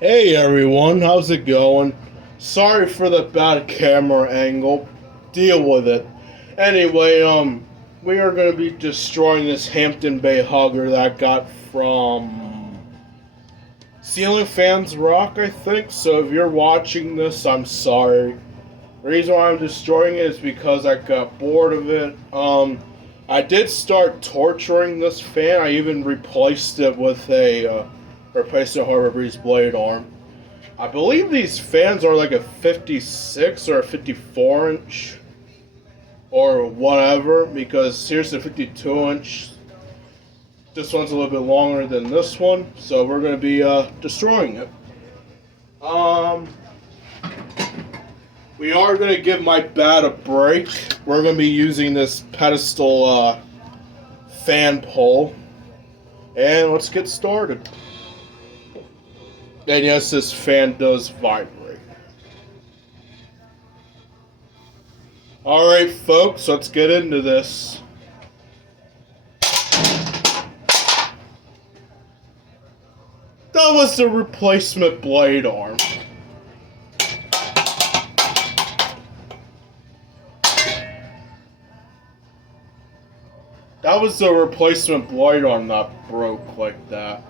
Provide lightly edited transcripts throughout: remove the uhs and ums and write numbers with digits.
Hey everyone, how's it going? Sorry for the bad camera angle. Deal with it. Anyway, we are gonna be destroying this Hampton Bay Hugger that I got from Ceiling Fans Rock, I think. So if you're watching this, I'm sorry. The reason why I'm destroying it is because I got bored of it. I did start torturing this fan. I even replaced it with a Harbor Breeze blade arm. I believe these fans are like a 56 or a 54 inch or whatever, because here's the 52 inch. This one's a little bit longer than this one, so we're going to be destroying it. Um, we are going to give my bat a break. We're going to be using this pedestal fan pole, and let's get started. And yes, this fan does vibrate. Alright, folks, let's get into this. That was the replacement blade arm. That was the replacement blade arm that broke like that.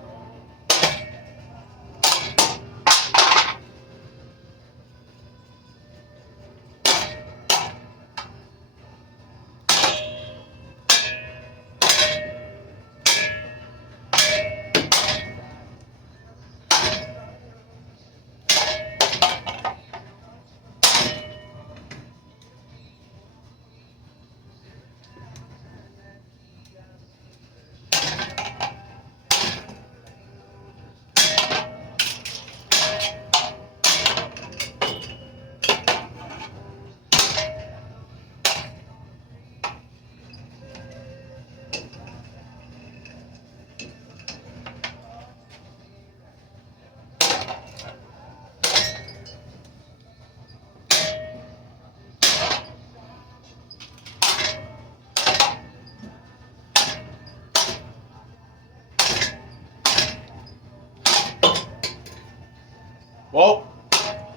Well,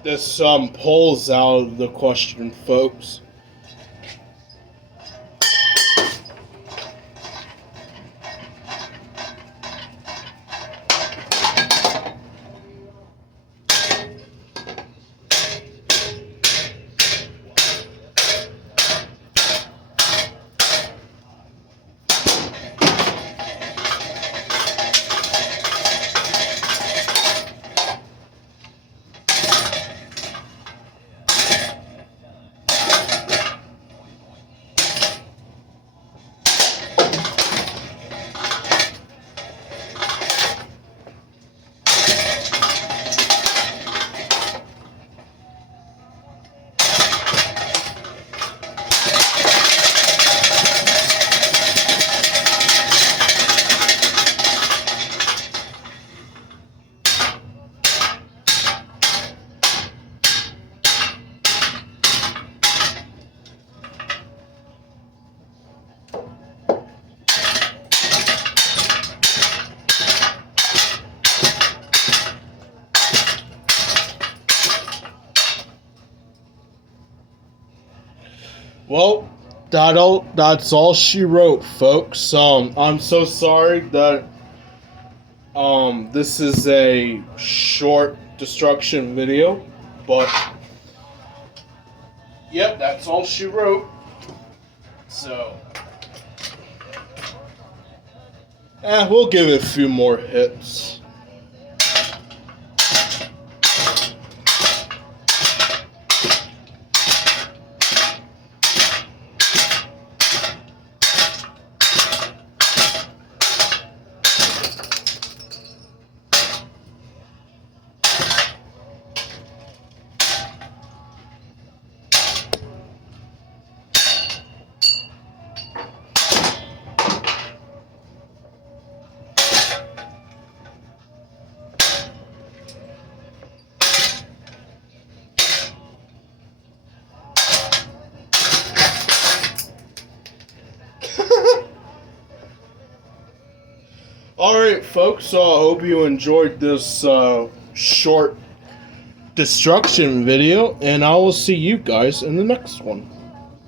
this pole's out of the question, folks. Well, that's all she wrote, folks. I'm so sorry that this is a short destruction video, but yep, that's all she wrote. So, we'll give it a few more hits. Alright, folks, I hope you enjoyed this short destruction video, and I will see you guys in the next one.